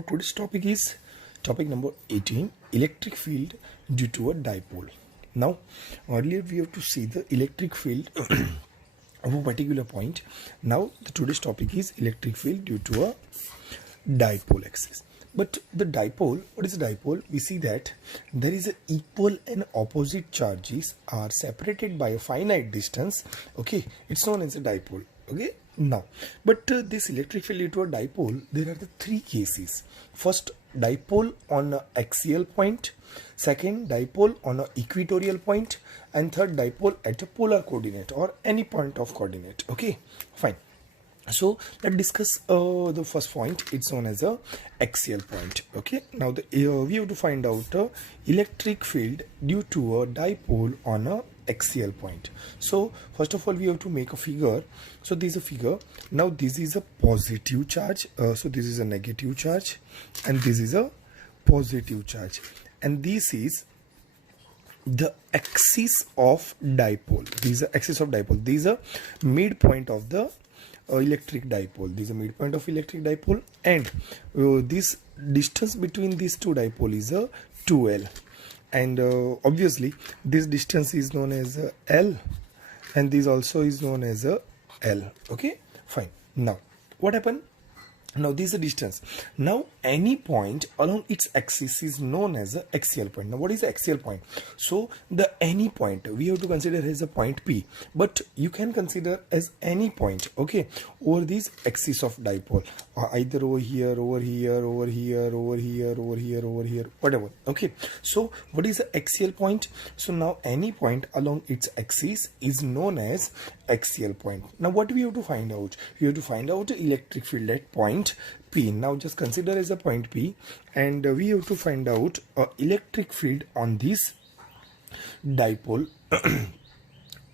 Now today's topic is topic number 18, electric field due to a dipole. Now earlier we have to see the electric field of a particular point. Now the today's topic is electric field due to a dipole axis. But the dipole, what is a dipole? We see that there is a equal and opposite charges are separated by a finite distance. Okay, it's known as a dipole. Okay, now but this electric field due to a dipole, there are the three cases. First, dipole on a axial point, second, dipole on a equatorial point, and third, dipole at a polar coordinate or any point of coordinate. Okay, fine. So let's discuss the first point. It's known as a axial point. Okay, now we have to find out electric field due to a dipole on a axial point. So first of all, we have to make a figure. So this is a figure. Now this is a positive charge, so this is a negative charge, and this is a positive charge, and this is the axis of dipole. This is the axis of dipole. This is a midpoint of the electric dipole. This is a midpoint of electric dipole, and this distance between these two dipole is a 2L, and obviously this distance is known as L, and this also is known as a L. Okay, fine. Now what happened? Now this is the distance. Now any point along its axis is known as an axial point. Now what is the axial point? So the any point we have to consider as a point P, but you can consider as any point, okay, over this axis of dipole, or either over here, over here, over here, over here, over here, over here, whatever. Okay, so what is the axial point? So now any point along its axis is known as axial point. Now what we have to find out? We have to find out the electric field at point P. Now just consider as a point P, and we have to find out electric field on this dipole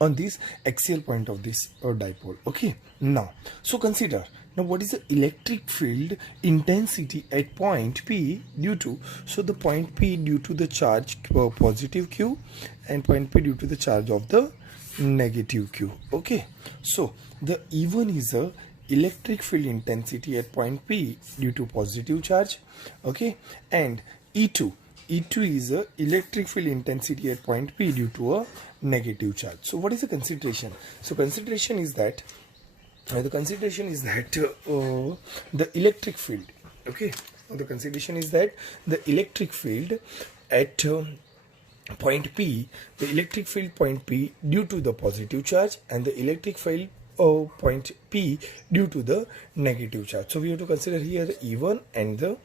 on this axial point of this dipole. Okay, now so consider, now what is the electric field intensity at point P due to? So the point P due to the charge positive Q, and point P due to the charge of the negative Q. Okay, so the E1 is a electric field intensity at point P due to positive charge. Okay, and E2 is a electric field intensity at point P due to a negative charge. So what is the consideration? So consideration is that the electric field, okay, the consideration is that the electric field at point P, the electric field point P due to the positive charge, and the electric field point P due to the negative charge. So we have to consider here the E1 and the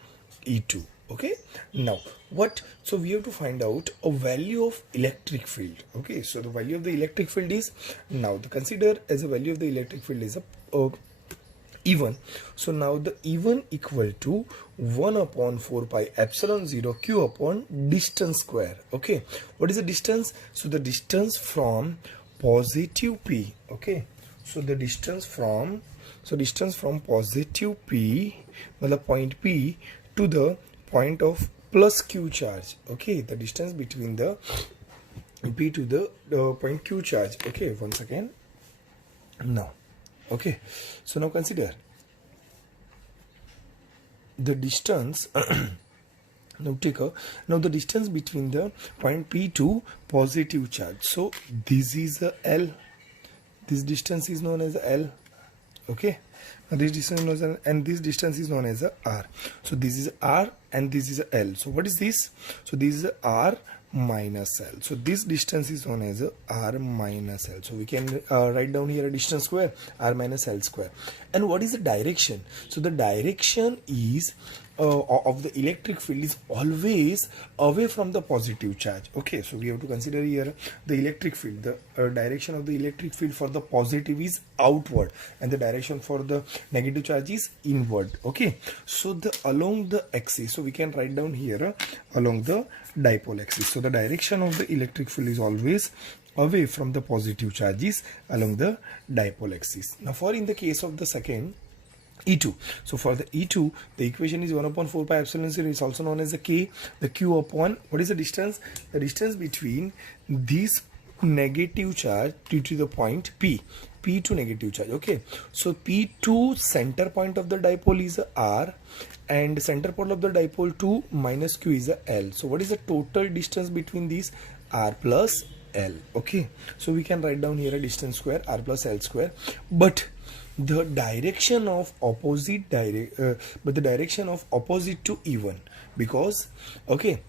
E2. Okay, now what? So we have to find out a value of electric field. Okay, so the value of the electric field is, now the consider as a value of the electric field is a E1. So now the E1 equal to 1 upon 4 pi epsilon 0 Q upon distance square. Okay, what is the distance? So the distance from positive P. Okay, so the distance from positive P, the point P, to the point of plus Q charge. Okay, the distance between the P to the point Q charge. Okay, once again. Now, okay, so now consider the distance. Now the distance between the point P to positive charge. So this is a L. This distance is known as L. Okay, now this distance is known as, and this distance is known as a R. So this is R and this is a L. So what is this? So this is a R minus L. So this distance is known as a R minus L. So we can write down here a distance square, R minus L square. And what is the direction? So the direction is of the electric field is always away from the positive charge. Okay, so we have to consider here the electric field. The direction of the electric field for the positive is outward, and the direction for the negative charge is inward. Okay, so the along the axis, so we can write down here along the dipole axis. So the direction of the electric field is always away from the positive charges along the dipole axis. Now for in the case of the second, E2. So for the E2, the equation is 1 upon 4 pi epsilon 0 is also known as the K, the Q upon, what is the distance? The distance between these negative charge due to the point P to negative charge. Okay, so P to center point of the dipole is a R, and center point of the dipole to minus Q is a L. So what is the total distance between these? R plus L. Okay, so we can write down here a distance square, R plus L square, but the direction of opposite to E1, because okay,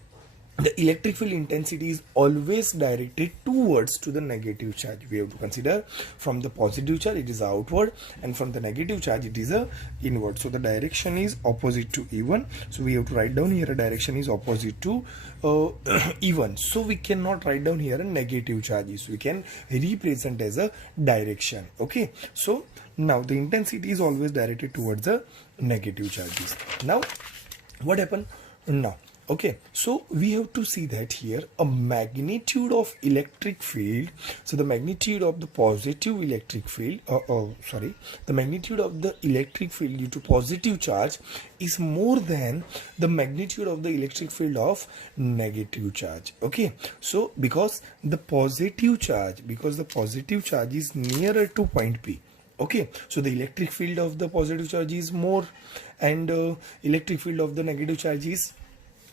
the electric field intensity is always directed towards to the negative charge. We have to consider from the positive charge it is outward, and from the negative charge it is a inward. So the direction is opposite to E1. So we have to write down here a direction is opposite to E1. So we cannot write down here a negative charges. We can represent as a direction. Okay. So now the intensity is always directed towards the negative charges. Now what happened now? Okay, so we have to see that here a magnitude of electric field. So the magnitude of the positive electric field, the magnitude of the electric field due to positive charge is more than the magnitude of the electric field of negative charge. Okay, so because the positive charge is nearer to point P. Okay, so the electric field of the positive charge is more, and electric field of the negative charge is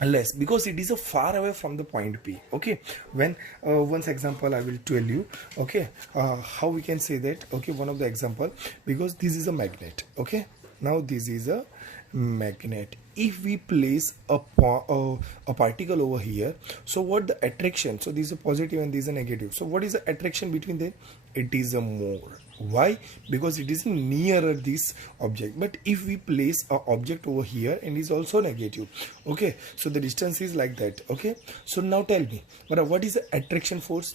less, because it is a far away from the point P. Okay, when one example I will tell you. Okay, how we can say that. Okay, one of the example, because this is a magnet. Okay, now this is a magnet. If we place a particle over here, so what the attraction? So this is a positive and this is a negative. So what is the attraction between them? It is a more. Why? Because it is nearer this object. But if we place a object over here and is also negative, okay, so the distance is like that. Okay, so now tell me, what is the attraction force?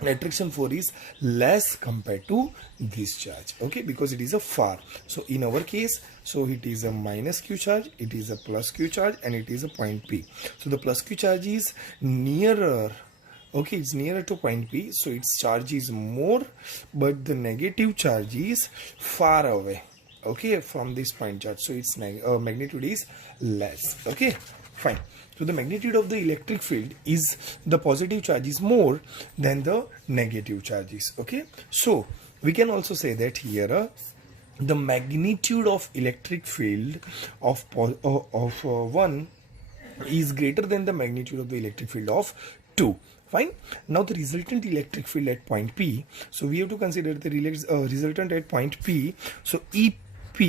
Attraction force is less compared to this charge. Okay, because it is a far. So in our case, so it is a minus Q charge, it is a plus Q charge, and it is a point P. So the plus Q charge is nearer. Okay, it's nearer to point P, so its charge is more, but the negative charge is far away, okay, from this point charge, so its magnitude is less. Okay, fine. So the magnitude of the electric field is, the positive charge is more than the negative charges. Okay, so we can also say that here the magnitude of electric field of 1 is greater than the magnitude of the electric field of 2. Fine. Now the resultant electric field at point P. So we have to consider the resultant at point P. So EP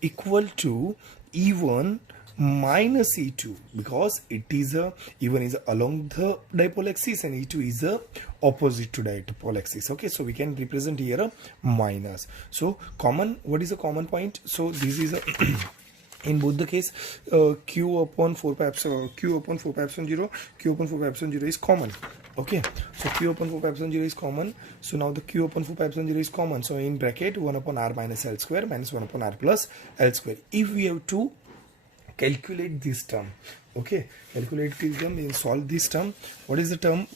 equal to E1 minus E2, because it is E1 is along the dipole axis and E2 is opposite to dipole axis. Okay, so we can represent here a minus. So common, what is a common point? So this is a in both the case, Q upon 4 pi epsilon 0, Q upon 4 pi epsilon 0 is common. Okay, so Q upon 4 pi epsilon 0 is common. So now the Q upon 4 pi epsilon 0 is common. So in bracket 1 upon R minus L square minus 1 upon R plus L square. If we have to calculate this term, okay, calculate this term and solve this term. What is the term?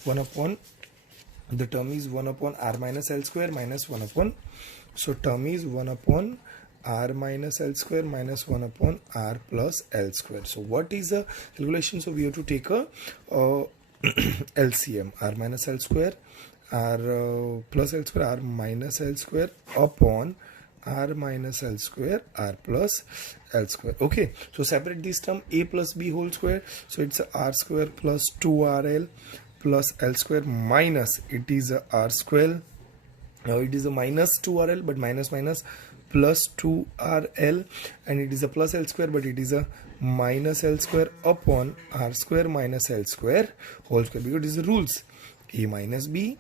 The term is 1 upon R minus L square minus 1 upon, so term is 1 upon R minus L square minus 1 upon R plus L square. So what is the calculation? So we have to take a LCM, R minus L square, R plus L square, R minus L square upon R minus L square, R plus L square. Okay, so separate this term, A plus B whole square. So it's a R square plus 2RL plus L square minus, it is a R square. Now it is a minus 2RL, but minus plus 2RL, and it is a plus L square, but it is a minus L square upon R square minus L square whole square, because it is the rules. A minus B,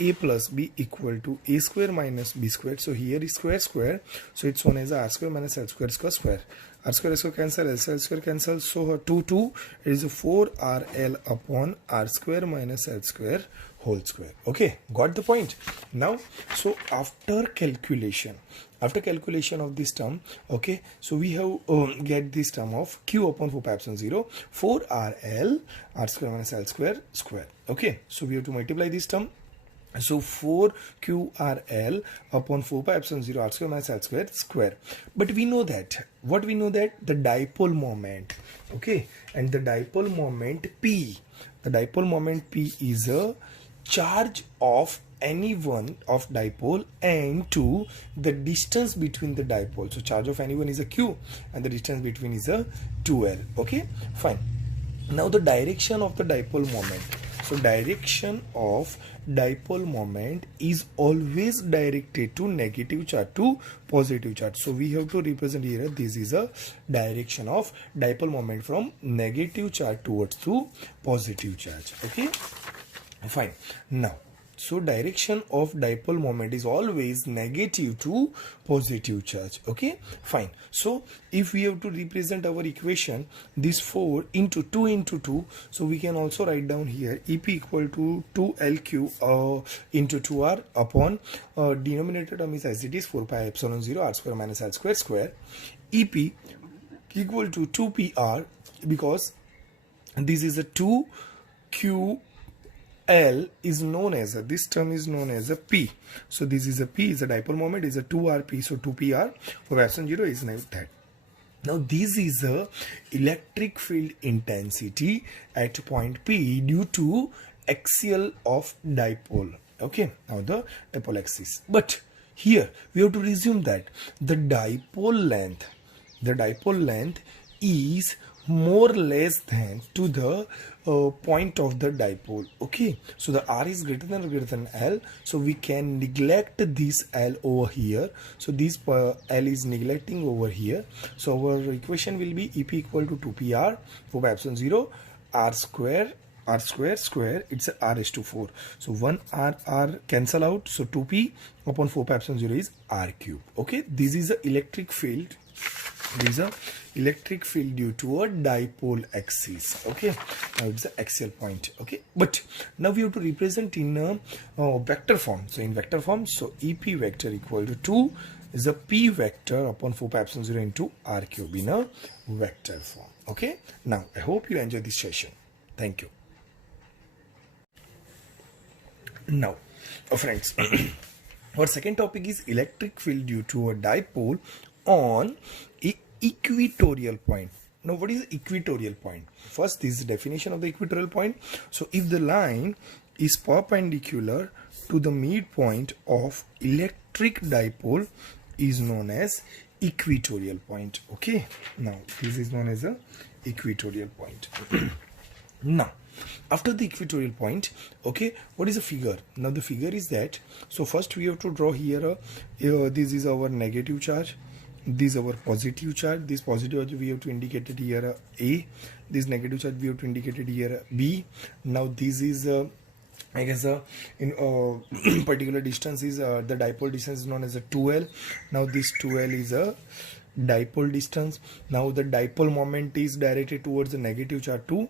A plus B equal to A square minus B square. So here is square, so it's one as R square minus L square square. R square cancel, L square cancel, so 2 it is a 4RL upon R square minus L square whole square. Okay, got the point. Now, so after calculation of this term, okay, so we have get this term of Q upon 4 pi epsilon 0, 4RL R square minus L square square. Okay, so we have to multiply this term. So 4QRL upon 4 pi epsilon 0 R square minus L square square. But we know that, what we know, that the dipole moment, okay, and the dipole moment P is a charge of any one of dipole, and 2 the distance between the dipole. So charge of any one is a q and the distance between is a 2l. Okay, fine. Now the direction of the dipole moment. So direction of dipole moment is always directed to negative charge to positive charge. So we have to represent here, this is a direction of dipole moment from negative charge towards to positive charge. Okay, fine. Now, so direction of dipole moment is always negative to positive charge. Okay, fine. So if we have to represent our equation, this 4 into 2 into 2, so we can also write down here EP equal to 2LQ into 2R upon denominator term is as it is 4 pi epsilon 0 R square minus L square square. EP equal to 2PR, because this is a 2Q L is known as this term is known as a P. So this is a P, is a dipole moment, is a 2RP, so 2PR for epsilon 0 is like that. Now this is a electric field intensity at point P due to axial of dipole. Okay, now the dipole axis. But here we have to resume that the dipole length is more less than to the point of the dipole. Okay, so the R is greater than L, so we can neglect this L over here. So this L is neglecting over here. So our equation will be EP equal to 2PR for epsilon 0 R square square, it's a R is to 4. So 1 R cancel out, so 2P upon 4 pi epsilon 0 is R cube. Okay, this is the electric field. This is a electric field due to a dipole axis. Okay, now it's the axial point. Okay, but now we have to represent in a vector form. So in vector form, so EP vector equal to 2 is a P vector upon 4 pi epsilon 0 into R cube in a vector form. Okay, now I hope you enjoy this session. Thank you. Now, friends, our second topic is electric field due to a dipole on equatorial point. Now, what is equatorial point? First, this is the definition of the equatorial point. So, if the line is perpendicular to the midpoint of electric dipole, is known as equatorial point. Okay, now this is known as a equatorial point. Now, after the equatorial point, okay, what is the figure? Now the figure is that, so first we have to draw here this is our negative charge, this is our positive charge, this positive charge we have to indicate it here A, this negative charge we have to indicate it here B. Now this is I guess in particular distance is the dipole distance is known as a 2L. Now this 2L is a dipole distance. Now the dipole moment is directed towards the negative charge to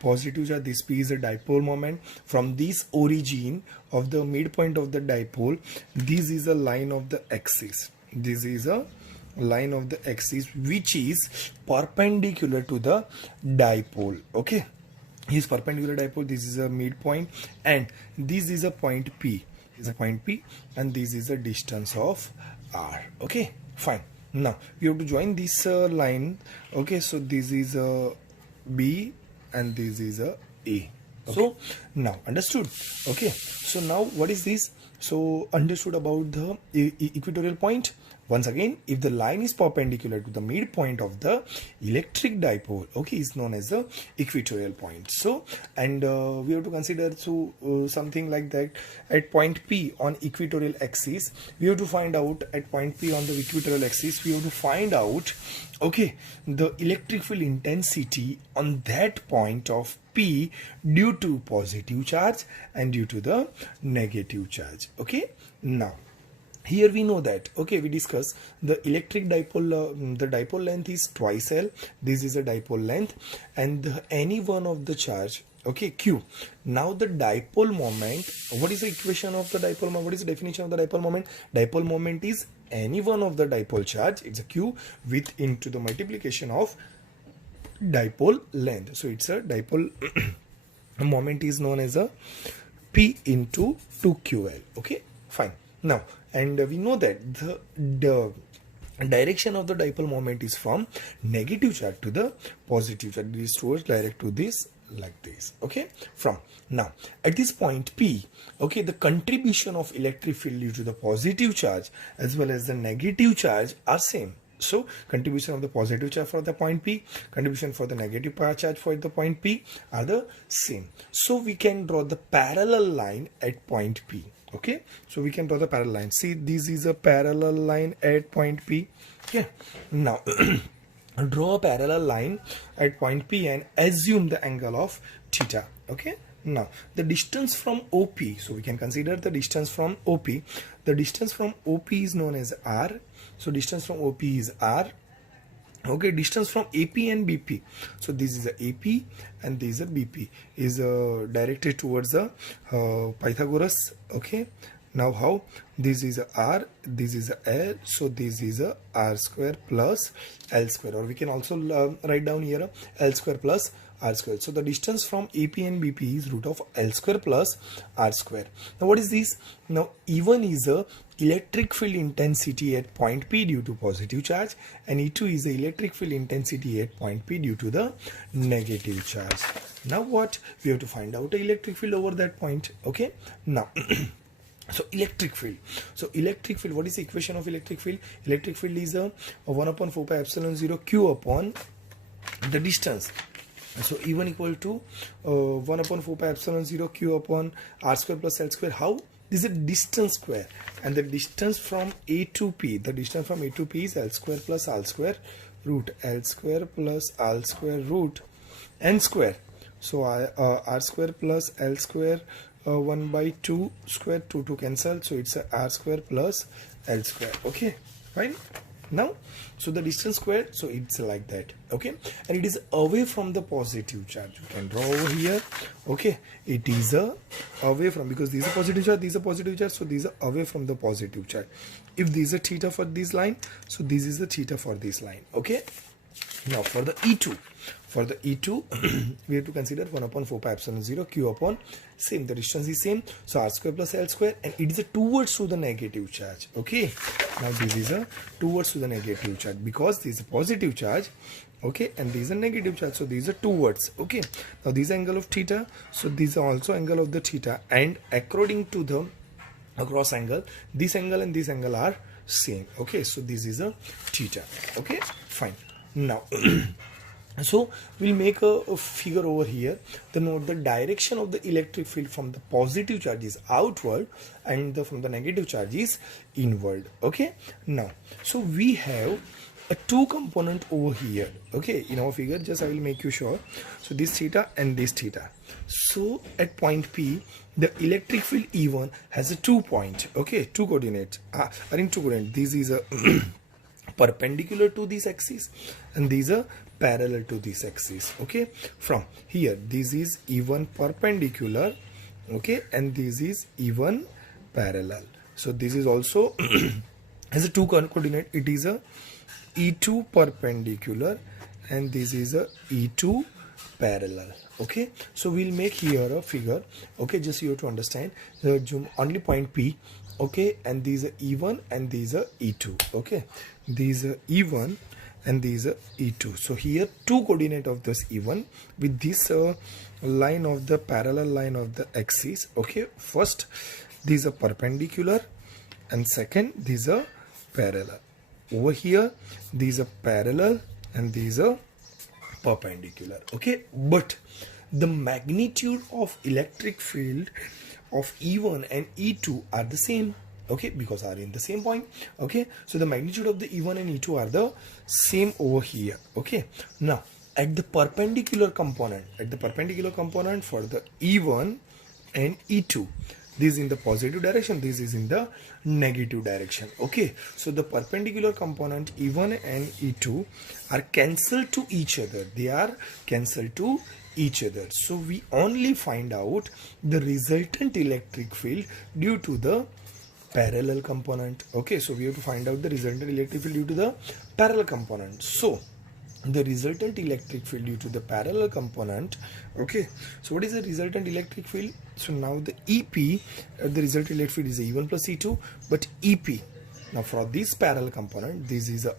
positive charge. This P is a dipole moment. From this origin of the midpoint of the dipole, this is a line of the axis. This is a line of the axis which is perpendicular to the dipole. Okay, is perpendicular dipole. This is a midpoint, and this is a point P. This is a point P, and this is a distance of R. Okay, fine. Now we have to join this line. Okay, so this is a B and this is a A. Okay. So now understood. Okay, so now what is this? So understood about the equatorial point. Once again, if the line is perpendicular to the midpoint of the electric dipole, okay, is known as the equatorial point. So, and we have to consider something like that at point P on equatorial axis. We have to find out at point P on the equatorial axis. We have to find out, okay, the electric field intensity on that point of P due to positive charge and due to the negative charge. Okay, now here we know that, okay, we discuss the electric dipole, the dipole length is twice L. This is a dipole length, and any one of the charge, okay, Q. Now the dipole moment, what is the equation of the dipole moment? What is the definition of the dipole moment? Dipole moment is any one of the dipole charge, it's a Q with into the multiplication of dipole length. So it's a dipole moment is known as a P into 2QL. Okay, fine. Now, and we know that the direction of the dipole moment is from negative charge to the positive charge. This towards direct to this like this. Okay, from now at this point P, okay, the contribution of electric field due to the positive charge as well as the negative charge are same. So contribution of the positive charge for the point P, contribution for the negative charge for the point P are the same. So we can draw the parallel line at point P. Okay, so we can draw the parallel line. See, this is a parallel line at point P. Okay, now draw a parallel line at point P and assume the angle of theta. Okay, now the distance from OP, so we can consider the distance from OP. The distance from OP is known as R. So distance from OP is R. Okay, distance from AP and BP, so this is a AP and this is a BP, is directed towards the Pythagoras. Okay, now how, this is a R, this is a L, so this is a R square plus L square, or we can also write down here L square plus R square. So the distance from AP and BP is root of L square plus R square. Now what is this? Now E1 is a electric field intensity at point P due to positive charge, and E2 is the electric field intensity at point P due to the negative charge. Now what? We have to find out the electric field over that point. Okay, now so electric field. So electric field, what is the equation of electric field? Electric field is a 1 upon 4 pi epsilon 0 Q upon the distance. So E1 equal to 1 upon 4 pi epsilon 0 Q upon R square plus L square. How? This is a distance square, and the distance from A to P, the distance from A to P is L square plus R square root L square plus R square root N square. So R square plus L square 1 by 2 square, 2 to cancel, so it's a R square plus L square. Okay, fine. Now so the distance squared, so it's like that. Okay, and it is away from the positive charge. You can draw over here. Okay, it is away from, because these are positive charge, these are positive charge, so these are away from the positive charge. If this is a theta for this line, so this is the theta for this line. Okay, now for the E2, for the E2 we have to consider 1 upon 4 pi epsilon 0 Q upon, same, the distance is same, so R square plus L square, and it is a towards to the negative charge. Okay, now this is a towards to the negative charge, because this is a positive charge. Okay, and this is a negative charge, so these are towards. Okay, now this angle of theta, so these are also angle of the theta, and according to the cross angle, this angle and this angle are same. Okay, so this is a theta. Okay, fine. Now so we'll make a figure over here. The note the direction of the electric field from the positive charge is outward, and from the negative charge is inward. Okay, now so we have a two component over here. Okay, in our figure, just I will make you sure. So this theta and this theta. So at point P, the electric field E1 has a 2 point. Okay, two coordinates are in two coordinates. This is a perpendicular to this axis, and these are parallel to this axis. Okay, from here this is E1 perpendicular. Okay, and this is E1 parallel. So this is also has a two coordinate. It is a E2 perpendicular, and this is a E2 parallel. Okay, so we'll make here a figure. Okay, just you have to understand the only point P. Okay, and these are E1 and these are E2. Okay, these are E1 and these are E2. So here two coordinate of this E1 with this line of the parallel line of the axis. Okay, first these are perpendicular, and second these are parallel. Over here these are parallel and these are perpendicular. Okay, but the magnitude of electric field of E1 and E2 are the same. Okay, because are in the same point. Okay, so the magnitude of the E1 and E2 are the same over here. Okay, now at the perpendicular component, for the E1 and E2, this is in the positive direction, this is in the negative direction. Okay, so the perpendicular component E1 and E2 are cancelled to each other. They are cancelled to each other. So we only find out the resultant electric field due to the parallel component. Okay, so we have to find out the resultant electric field due to the parallel component. So the resultant electric field due to the parallel component. Okay, so what is the resultant electric field? So now the EP, the resultant electric field is E1 plus E2, but EP, Now for this parallel component, this is a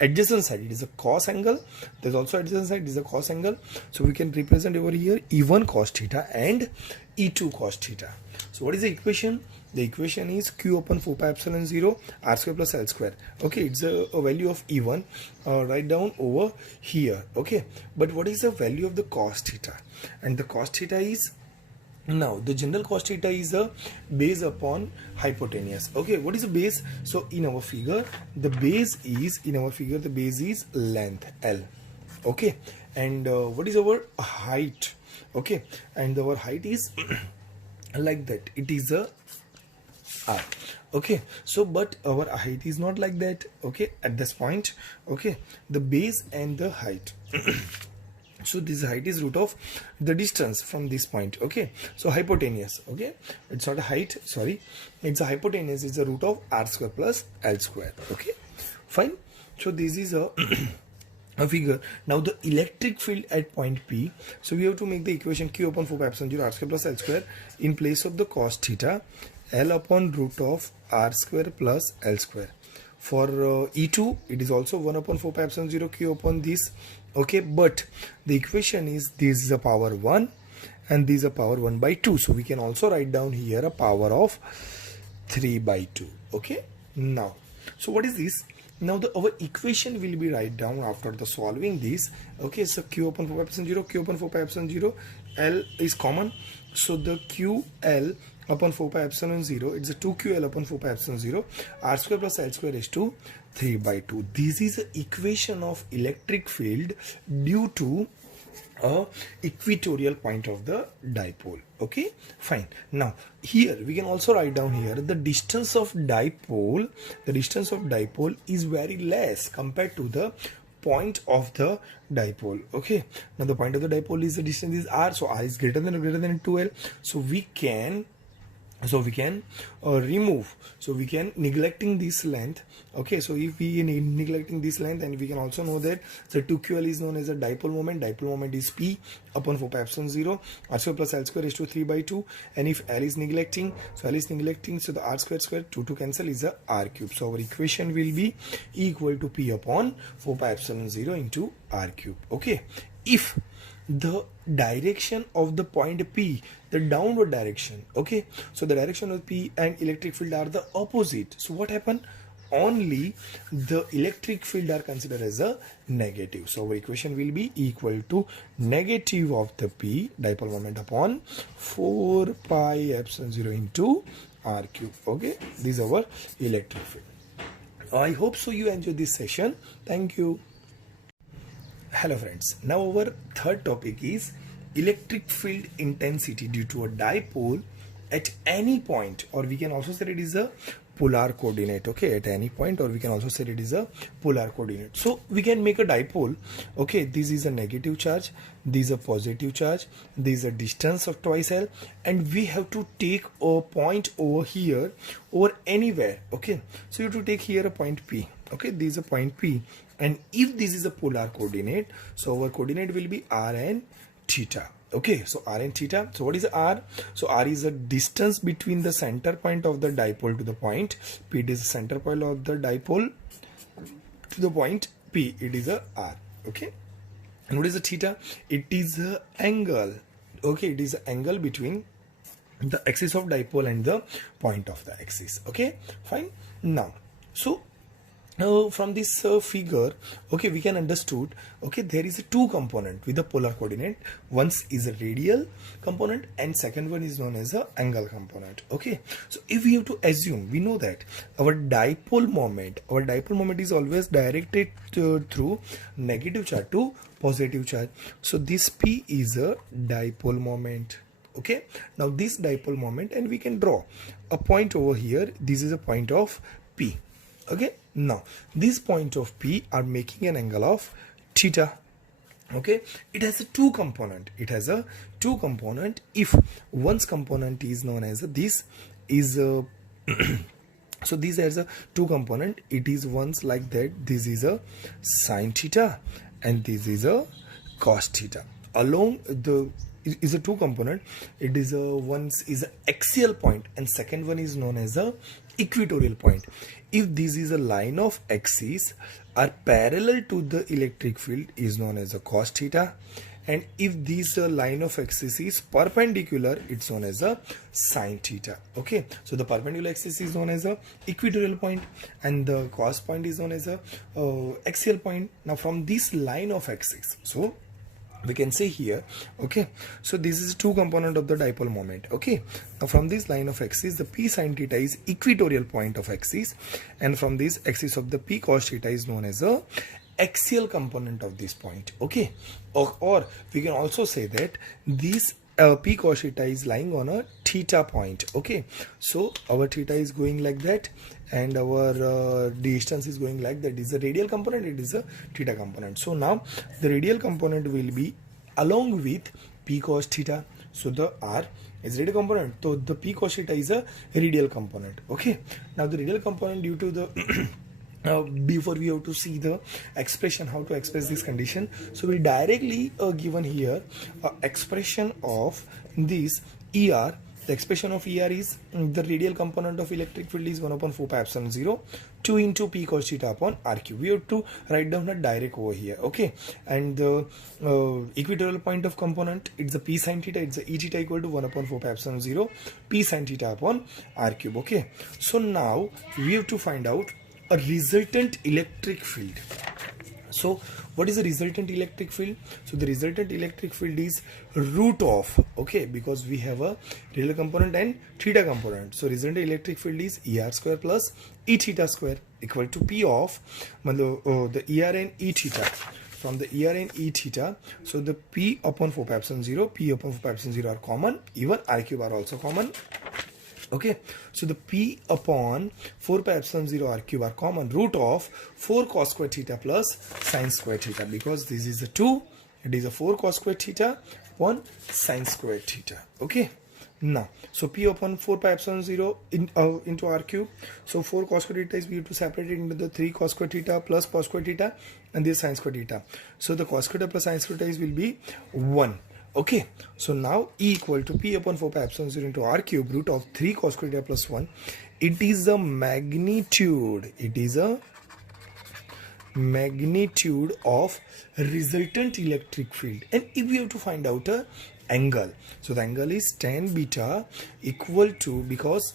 adjacent side, it is a cos angle. There's also adjacent side, this is a cos angle. So we can represent over here E1 cos theta and E2 cos theta. So what is the equation? The equation is Q upon 4 pi epsilon 0 R square plus L square. Okay, it's a value of E1 write down over here. Okay, but what is the value of the cos theta? And the cos theta is, now the general cos theta is a base upon hypotenuse. Okay, what is the base? So in our figure, the base is, the base is length L. Okay, and what is our height? Okay, and our height is like that, it is a R. Okay, so but our height is not like that. Okay, at this point, okay, the base and the height so this height is root of the distance from this point. Okay, so hypotenuse, okay, it's not a height, sorry, it's a hypotenuse, is the root of R square plus L square. Okay, fine. So this is a a figure. Now the electric field at point P, so we have to make the equation Q upon 4 pi epsilon 0 R square plus L square in place of the cos theta, L upon root of R square plus L square. For E2, it is also 1 upon 4 pi epsilon 0 Q upon this. Okay, but the equation is, this is a power 1 and this is a power 1 by 2. So we can also write down here a power of 3 by 2. Okay, now, so what is this? Now our equation will be write down after the solving this. Okay, so Q upon 4 pi epsilon 0, Q upon 4 pi epsilon 0, L is common. So the QL upon 4 pi epsilon 0, it's a 2QL upon 4 pi epsilon 0, R square plus L square is to 3 by 2. This is the equation of electric field due to a equatorial point of the dipole. Okay, fine. Now here we can also write down here the distance of dipole. The distance of dipole is very less compared to the point of the dipole. Okay, now the point of the dipole is, the distance is R, so R is greater than 2L. So we can remove, so we can neglecting this length. Okay, so if we neglecting this length, and we can also know that the 2QL is known as a dipole moment. Dipole moment is P upon 4 pi epsilon 0, R square plus L square is to 3 by 2. And if L is neglecting, so L is neglecting, so the R square 2 cancel, is a R cube. So our equation will be equal to P upon 4 pi epsilon 0 into R cube. Okay, if the direction of the point P, the downward direction, okay, so the direction of P and electric field are the opposite. So what happened? Only the electric field are considered as a negative. So our equation will be equal to negative of the P dipole moment upon 4 pi epsilon 0 into R cube. Okay, this is our electric field. I hope so you enjoyed this session. Thank you. Hello friends, now our third topic is electric field intensity due to a dipole at any point, or we can also say it is a polar coordinate. Okay, at any point, or we can also say it is a polar coordinate. So we can make a dipole. Okay, this is a negative charge, this is a positive charge, this is a distance of twice L, and we have to take a point over here or anywhere. Okay, so you have to take here a point P. Okay, this is a point P, and if this is a polar coordinate, so our coordinate will be R and theta. Okay, so R and theta. So what is R? So R is the distance between the center point of the dipole to the point P. It is the center point of the dipole to the point P. It is a R. Okay, and what is the theta? It is the angle. Okay, it is the angle between the axis of dipole and the point of the axis. Okay, fine. Now, so from this figure, okay, we can understood, okay, there is a two component with the polar coordinate. One is a radial component and second one is known as a angle component. Okay, so if we have to assume, we know that our dipole moment is always directed through negative charge to positive charge. So this P is a dipole moment. Okay, now this dipole moment, and we can draw a point over here. This is a point of P. Okay, now this point of P are making an angle of theta. Okay, it has a two component. If one's component is known as this is so this has a two component. It is once like that. This is a sine theta and this is a cos theta. Along the is a two component. It is a one is an axial point and second one is known as a equatorial point. If this is a line of axis are parallel to the electric field is known as a cos theta, and if this line of axis is perpendicular, it's known as a sin theta. Okay, so the perpendicular axis is known as a equatorial point and the cos point is known as a axial point. Now from this line of axis, so we can say here, okay, so this is two component of the dipole moment. Okay, now from this line of axis, the p sin theta is equatorial point of axis, and from this axis of the p cos theta is known as a axial component of this point. Okay, or we can also say that this p cos theta is lying on a theta point. Okay, so our theta is going like that and our distance is going like that. This is a radial component, it is a theta component. So now the radial component will be along with p cos theta. So the r is radial component, so the p cos theta is a radial component. Okay, now the radial component, due to the before we have to see the expression, how to express this condition, so we directly given here expression of this ER. The expression of ER is the radial component of electric field is 1 upon 4 pi epsilon 0 2 into p cos theta upon r cube. We have to write down a direct over here. Okay, and the equatorial point of component, it's a p sin theta, it's a e theta equal to 1 upon 4 pi epsilon 0 p sin theta upon r cube. Okay, so now we have to find out a resultant electric field. So what is the resultant electric field? So the resultant electric field is root of, okay, because we have a radial component and theta component. So resultant electric field is ER square plus E theta square equal to P of the ER and E theta. From the ER and E theta, so the P upon 4 pi epsilon 0, P upon 4 pi epsilon 0 are common, even R cube are also common. Okay, so the p upon 4 pi epsilon 0 r cube are common, root of 4 cos square theta plus sin square theta, because this is a 2, it is a 4 cos square theta upon sin square theta. Okay, now so p upon 4 pi epsilon 0 into r cube, so 4 cos square theta is, we have to separate it into the 3 cos square theta plus cos square theta and this sin square theta. So the cos square theta plus sin square theta will be 1. Okay, so now E equal to P upon 4 pi epsilon 0 into R cube root of 3 cos square theta plus 1. It is a magnitude. It is a magnitude of resultant electric field. And if we have to find out a angle, so the angle is tan beta equal to, because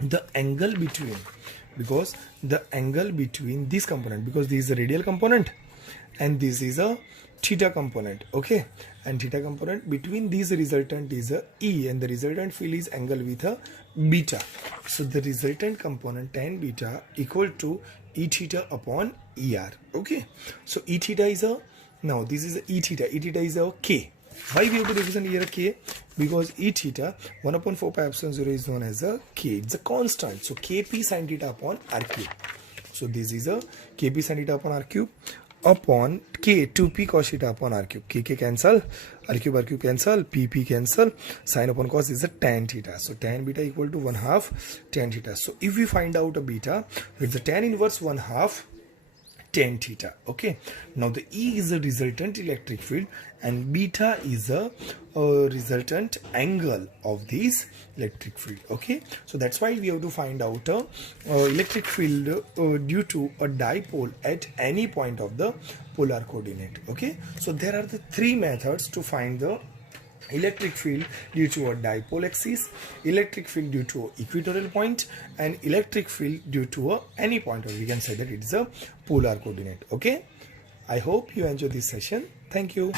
the angle between this component, because this is a radial component and this is a theta component. Okay, and theta component between these resultant is a E, and the resultant field is angle with a beta. So the resultant component tan beta equal to E theta upon ER. Okay, so E theta is a, now this is a E theta is a K. Why we have to represent here a K? Because E theta 1 upon 4 pi epsilon 0 is known as a K. It's a constant. So Kp sin theta upon R cube. So this is a Kp sin theta upon R cube upon K 2p cos theta upon R cube. K cancel, R cube cancel, P cancel, sin upon cos is a tan theta. So tan beta equal to 1/2 tan theta. So if we find out a beta, it's a tan inverse 1/2 tan theta. Okay, now the E is a resultant electric field and beta is a resultant angle of this electric field. Okay, so that's why we have to find out a electric field due to a dipole at any point of the polar coordinate. Okay, so there are the 3 methods to find the electric field due to a dipole axis, electric field due to a equatorial point, and electric field due to a any point, or we can say that it is a polar coordinate. Okay, I hope you enjoy this session. Thank you.